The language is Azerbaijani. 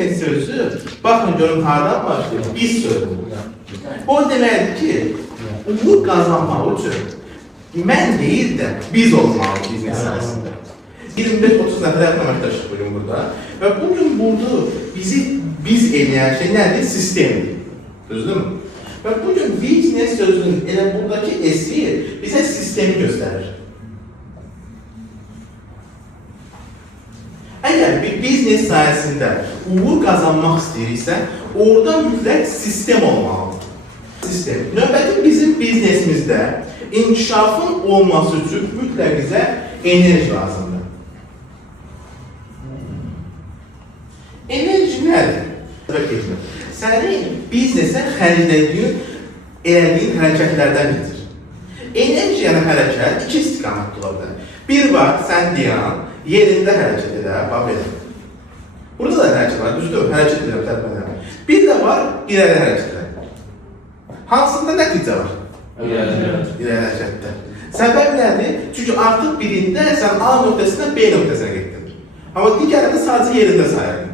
Business sözü, bakın görün hardan başlıyor, biz sözü. O deməkdir ki, uğur kazanmaq üçün mən deyil də biz olmalı biznes sahəsində. 25-30 nəfər əməkdaşıq bugün burada və bugün burada biz eləyən şey nədir? Sistemdir. Düzdür mü? Və bugün business sözünün elə buradakı esri bizə sistemi göstərir. Əgər bir biznes sayəsində uğur qazanmaq istəyiriksə, orada mütləq sistem olmalıdır. Sistem. Növbəti bizim biznesimizdə inkişafın olması üçün mütləq bizə enerji lazımdır. Enerji nədir? Sənin biznesə xərclədiyin, elədiyin hərəkətlərdən gedir. Enerji yəni hərəkət iki istiqamətli ola bilər. Bir var, sən deyən, yerində hərəkət edər, bax belə. Burada da hərəkət var, düzdür, hərəkət edirəm, tərpənirəm. Bir də var, irəli hərəkət edər. Hansında nəticə var? İrəli hərəkətdə. Səbəb nədir? Çünki artıq birində sən A nöqtəsindən B nöqtəsinə getdin. Amma digərində sadəcə yerində sayırdın.